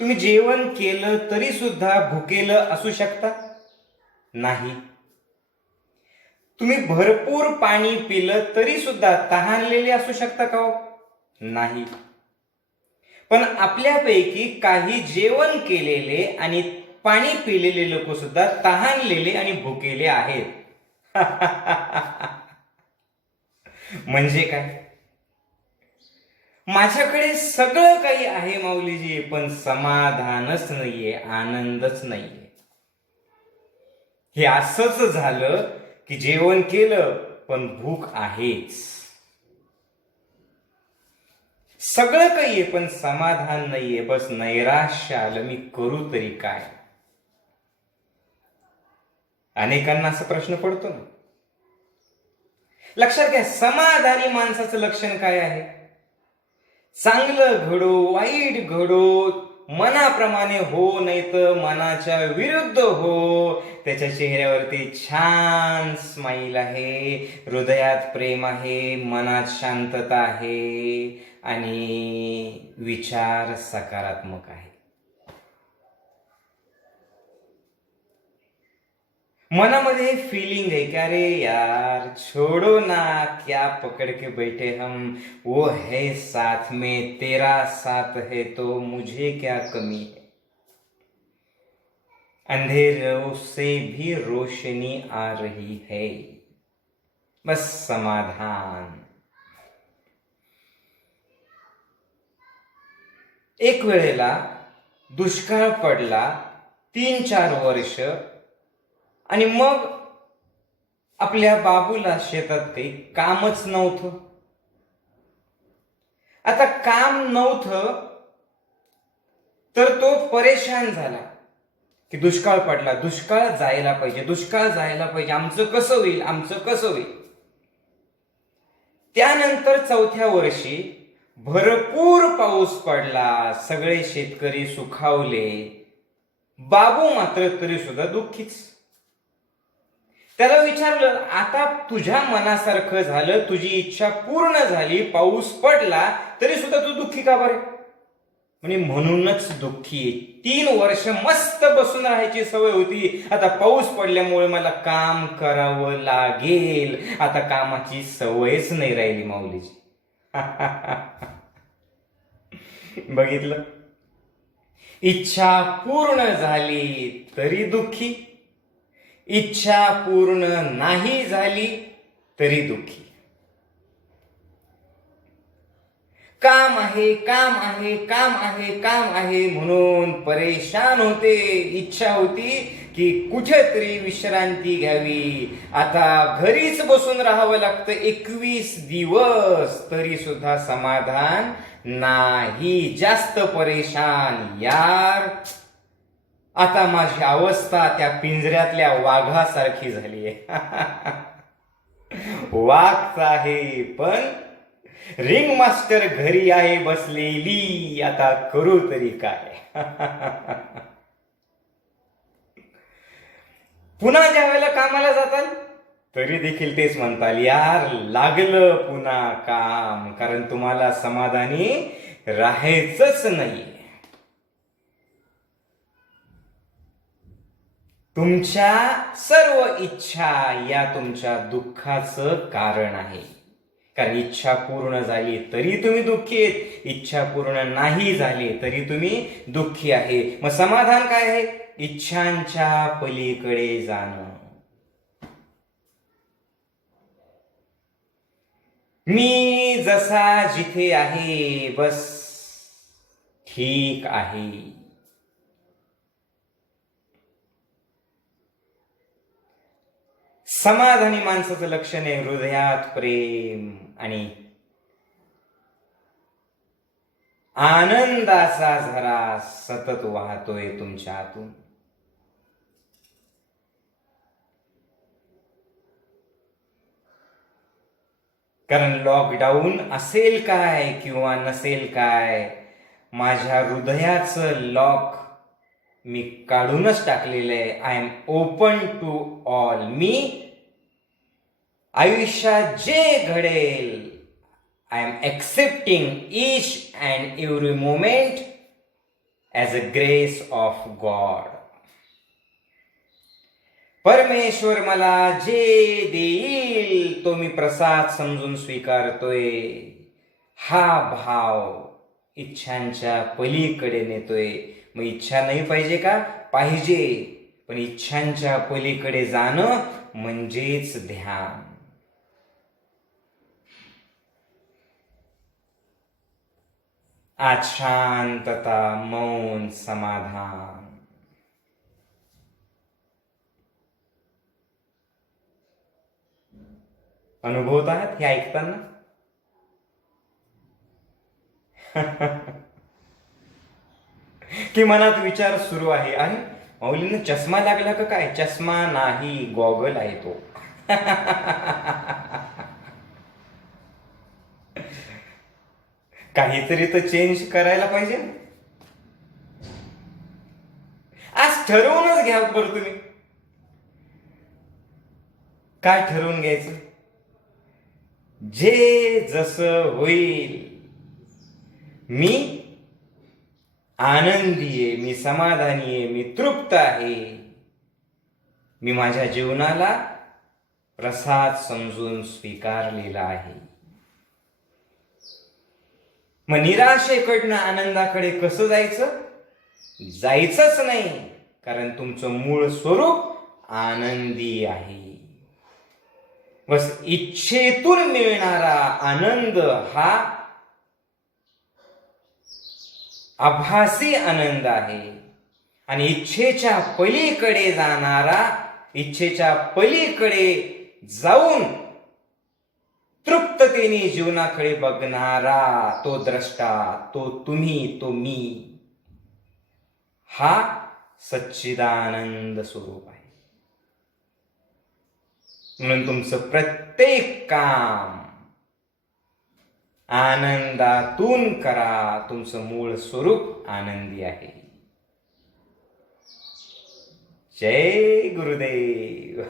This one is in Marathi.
तुम्ही जेवण केलं तरी सुद्धा भुकेलं असू शकता? नाही. तुम्ही भरपूर पाणी पिलं तरी सुद्धा तहानलेले असू शकता का हो? नाही. पण आपल्यापैकी काही जेवण केलेले आणि पाणी पिलेले लोक सुद्धा तहानलेले आणि भुकेले आहेत. म्हणजे काय? माझ्याकडे सगळं काही आहे माऊलीजी, पण समाधानच नाहीये, आनंदच नाहीये. हे असंच झालं की जेवण केलं पण भूक आहेच. सगळं काही आहे पण समाधान नाहीये, बस नैराश्य आलं, मी करू तरी काय? अनेकांना असा प्रश्न पडतो ना. लक्षात घ्या, समाधानी माणसाचं लक्षण काय आहे? चांगलं घडो वाईट घडो, मनाप्रमाणे हो नाही तर मनाच्या विरुद्ध हो, त्याच्या चेहऱ्यावरती छान स्माईल आहे, हृदयात प्रेम आहे, मनात शांतता आहे आणि विचार सकारात्मक आहे. मनामध्ये फीलिंग है कि अरे यार छोड़ो ना, क्या पकड़ के बैठे हम, वो है साथ में, तेरा साथ है तो मुझे क्या कमी है. अंधेरों से भी रोशनी आ रही है, बस समाधान. एक वेळेला दुष्काळ पडला 3-4 वर्ष, आणि मग आपल्या बाबूला शेतात काही कामच नव्हतं. आता काम नव्हतं तर तो परेशान झाला की दुष्काळ पडला, दुष्काळ जायला पाहिजे, दुष्काळ जायला पाहिजे, आमचं कसं होईल, आमचं कसं होईल. त्यानंतर 4थ्या वर्षी भरपूर पाऊस पडला, सगळे शेतकरी सुखावले, बाबू मात्र तरी सुद्धा दुःखीच. त्याला विचारलं, आता तुझ्या मनासारखं झालं, तुझी इच्छा पूर्ण झाली, पाऊस पडला, तरी सुद्धा तू दुःखी का बरे? म्हणजे म्हणूनच दुःखी. 3 वर्ष मस्त बसून राहायची सवय होती, आता पाऊस पडल्यामुळे मला काम करावं लागेल, आता कामाची सवयच नाही राहिली माऊलीची. बघितलं, इच्छा पूर्ण झाली तरी दुःखी, इच्छा पूर्ण नाही झाली तरी दुःखी. काम आहे, काम आहे, काम आहे, काम आहे म्हणून परेशान होते. इच्छा होती की कुठेतरी विश्रांती घ्यावी, आता घरीच बसून राहावं लागतं 21 दिवस, तरी सुद्धा समाधान नाही, जास्त परेशान. यार, आता माझी अवस्था त्या पिंजऱ्यातल्या वाघासारखी झालीये. वाघ आहे पण रिंग मास्टर घरी आहे बसलेली, आता करू तरी काय? पुन्हा ज्या वेळेला कामाला जाताल तरी देखील तेच म्हणताल, यार लागलं पुन्हा काम, कारण तुम्हाला समाधानी राहायचंच नाही. तुमच्या सर्व इच्छा या तुमच्या दुःखाचं कारण आहे. कारण इच्छा पूर्ण झाली तरी तुम्ही दुःखी आहेत, इच्छा पूर्ण नाही झाली तरी तुम्ही दुःखी आहे. मग समाधान काय आहे? इच्छांच्या पलीकडे जाणं. मी जसा जिथे आहे बस ठीक आहे. समाधानी माणसाचं लक्षण आहे हृदयात प्रेम आणि आनंदाचा झरा सतत वाहतोय तुमच्या आतून. कारण लॉकडाऊन असेल काय किंवा नसेल काय, माझ्या हृदयाचं लॉक मी काढूनच टाकलेलं आहे. I am open to all. मी आयुष्यात जे घडेल, I am accepting each and every moment as a grace of God. परमेश्वर मला जे देईल तो मी प्रसाद समजून स्वीकारतोय. हा भाव इच्छांच्या पलीकडे नेतोय. मग इच्छा नाही पाहिजे का? पाहिजे. पण इच्छांच्या पलीकडे जाणं म्हणजेच ध्यान. आज शांतता, मौन, समाधान. अनुभवत आहात हे ऐकताना? की मनात विचार सुरू आहे, अरे माऊलींना चष्मा लागला का काय? चष्मा नाही, गॉगल आहे तो. काहीतरी तर चेंज करायला पाहिजे. आज ठरवूनच घ्या बरं तुम्ही. काय ठरवून घ्यायचं? जे जसं होईल, मी आनंदी आहे, मी समाधानी आहे, मी तृप्त आहे. मी माझ्या जीवनाला प्रसाद समजून स्वीकारलेला आहे. मग निराशेकडनं आनंदाकडे कसं जायचं? जायचंच नाही, कारण तुमचं मूळ स्वरूप आनंदी आहे. बस इच्छेतून मिळणारा आनंद हा आभासी आनंद आहे. आणि इच्छेच्या पलीकडे जाणारा, इच्छेच्या पलीकडे जाऊन तृप्ततेने जीवनाकडे बघणारा तो द्रष्टा, तो तुम्ही, तो मी, हा सच्चिदानंद स्वरूप आहे. म्हणून तुमचं प्रत्येक काम आनंदातून करा. तुमचं मूळ स्वरूप आनंदी आहे. जय गुरुदेव.